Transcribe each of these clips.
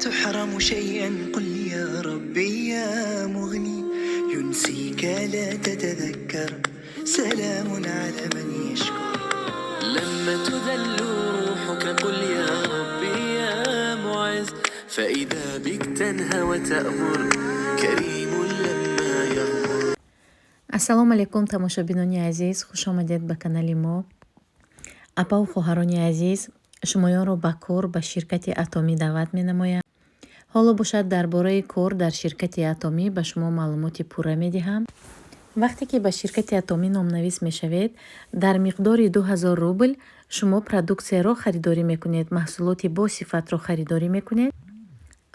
تحرم شيئا قل يا ربي يا مغني ينسيك لا تتذكر سلام على من يشكر لما تذل روحك قل يا ربي يا معز فإذا بك تنهى وتأمر كريم لما يغفر. ассалому алайкум тамошобинони азиз, хуш омадед ба канали мо. Апа ва хоҳарони азиз, шумоёнро ба кор ба ширкати Атомӣ даъват менамоям. ҳоло бошад дар бораи кор дар ширкати Атомӣ ба шумо маълумоти пурра медиҳам. вақте ки ба ширкати Атомӣ номнавис мешавед, дар миқдори 2000 рубл шумо продуксияро харидорӣ мекунед, маҳсулоти босифатро харидорӣ мекунед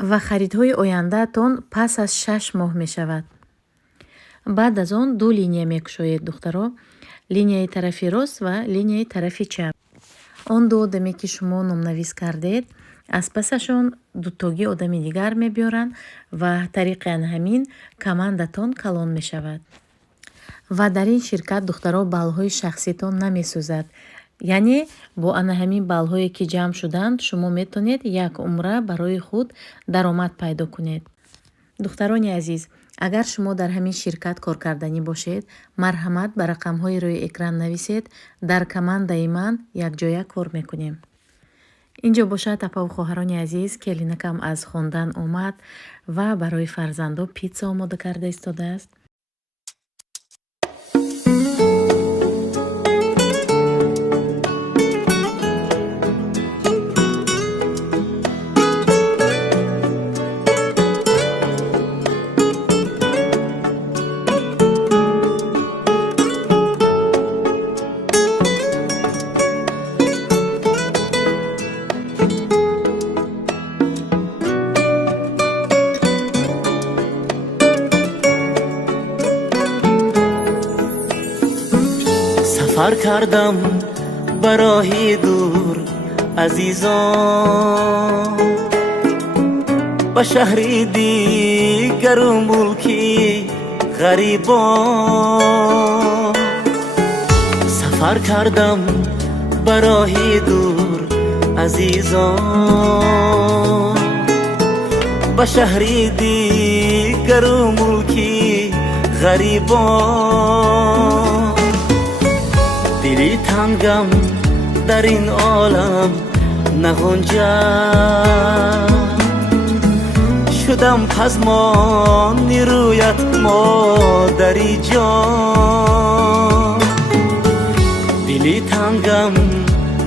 ва харидҳои ояндаатон пас аз 6 моҳ мешавад. баъд аз он ду линия мекушоед духтаро, линияи тарафи рост ва линияи тарафи чап. он ду одаме ки шумо номнавис кардед, аз пасашон дутоги одами дигар мебиёранд ва тариқи анҳамин камандатон калон мешавад. ва дар ин ширкат духтаро балҳои шахситон намесӯзад. яъне бо анҳамин балҳое ки ҷамъ шуданд шумо метавонед як умра барои худ даромад пайдо кунед. духтарони азиз, агар шумо дар ҳамин ширкат коркарданӣ бошед, марҳамат ба рақамҳои рӯи экран нависед. дар командаи ман якҷоя кор мекунем. инҷо бошад апа ва хоҳарони азиз, келинакам аз хондан омад ва барои фарзандо питса омода карда истодааст. سفر کردم به راهی دور عزیزان، به شهری دیگر و ملکی غریبان. سفر کردم به راهی دور عزیزان، به شهری دیگر و ملکی غریبان. دلی تنگم در این عالم نگنجد، شدم پزمان رویت مادری جان. دلی تنگم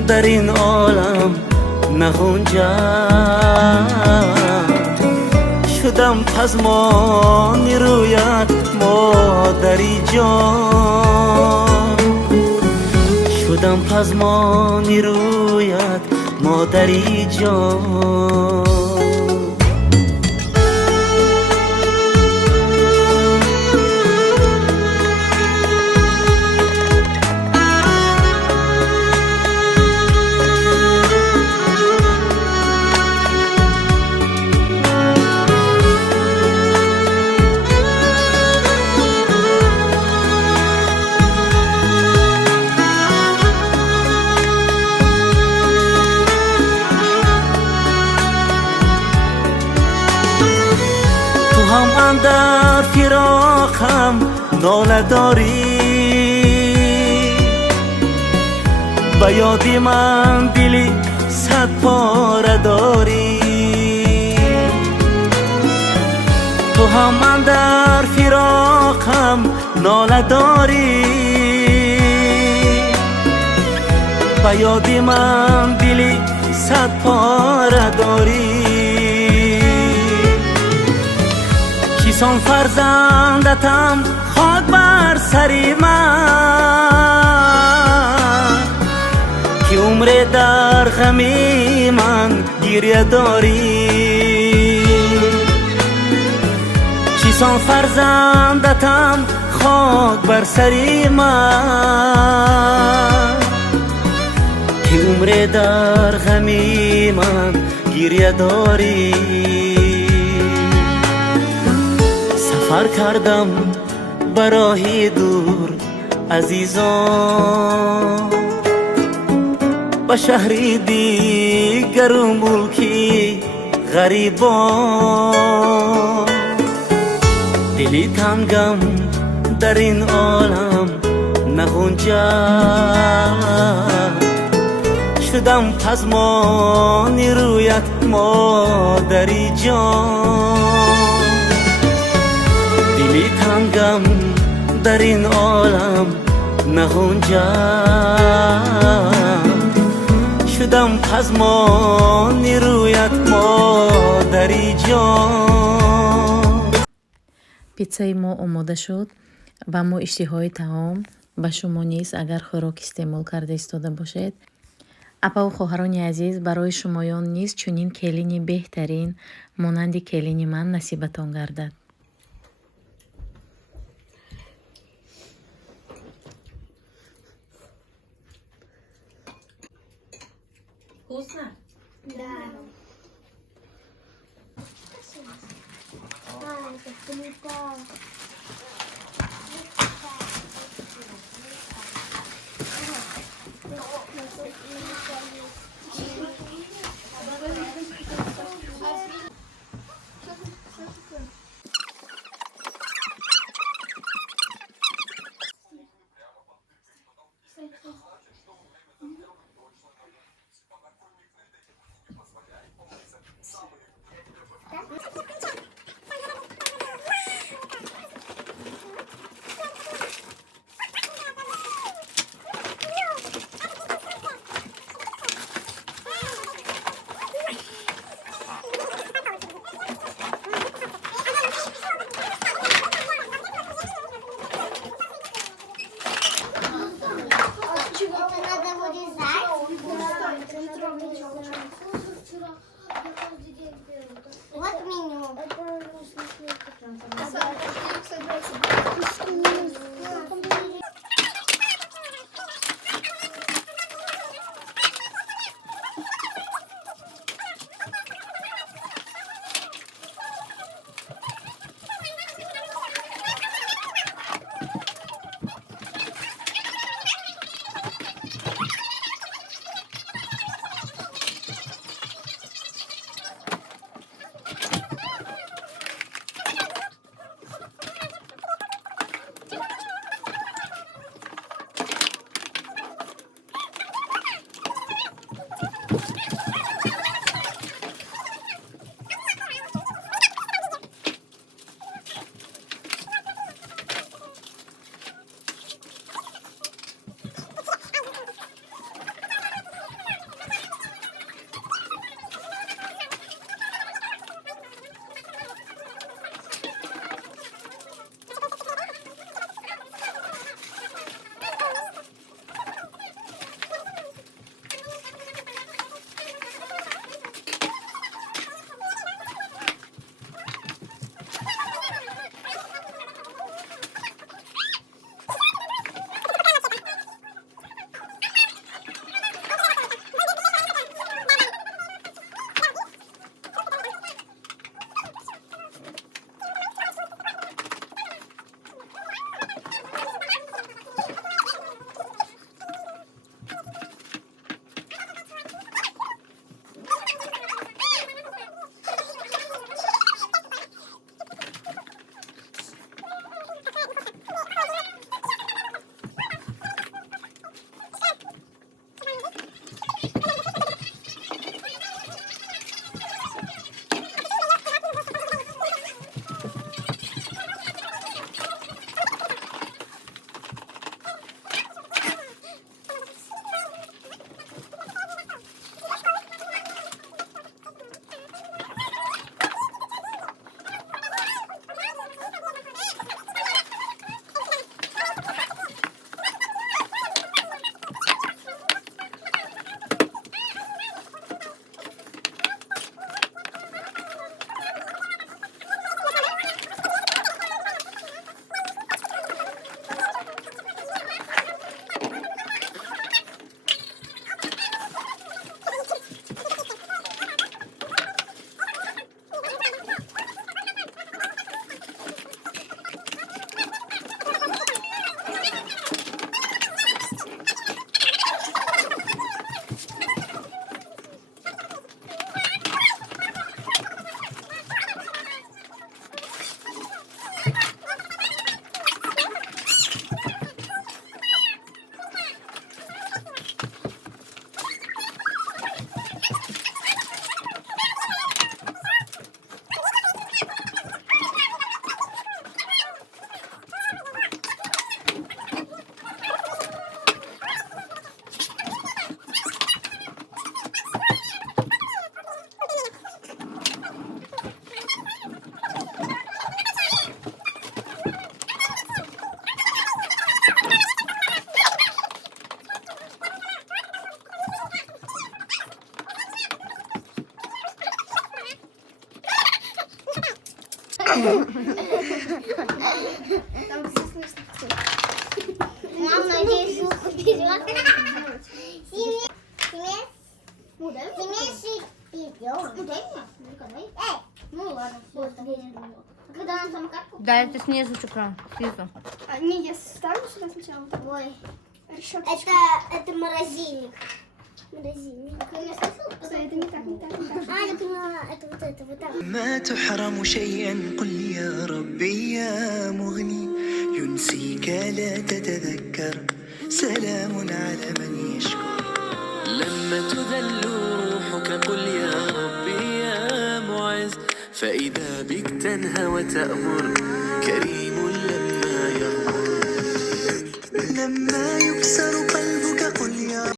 در این عالم نگنجد، شدم پزمان رویت مادری جان. شدم پزمانی رویت مادری جان. هم اندر فراقم ناله داری، به یادی من دلی صد پاره داری. تو هم اندر فراقم ناله داری، به یادی من دلی صد پاره داری. چیسان فرزندتم خاک بر سری من، که عمر در غمی من گریه داری. چیسان فرزندتم خاک بر سری من، که عمر در غمی من گریه داری. سفر کردم به راهی دور عزیزان، به شهری دیگر و ملکی غریبان. دلی تنگم در این عالم نگنجد، شدم پزمانی رویت مادری جان. دلی تنگم در این عالم نگنجد، شدم پزمانی رویت مادری جان. питсаи мо омода шуд. ба мо иштиҳои таом, ба шумо низ агар хӯрок истеъмол карда истода бошед, апаву хоҳарони азиз, барои шумоён низ чунин келини беҳтарин монанди келини ман насибатон гардад. Там все слышно. Мама, надеюсь, звук вперед. Семейный идет. Ну ладно, все. Когда нам самокат купим? Да, это снизу чукра. Снизу. Не, я ставлю сюда сначала. Ой. Это морозильник. Морозильник. Это не так, не так, не так. Я поняла, это вот так. ما تحرم شيئا قل يا ربي يا مغني ينسيك لا تتذكر سلام على من يشكر لما تذل روحك قل يا ربي يا معز فإذا بك تنهى وتأمر كريم لما يغمر لما يكسر قلبك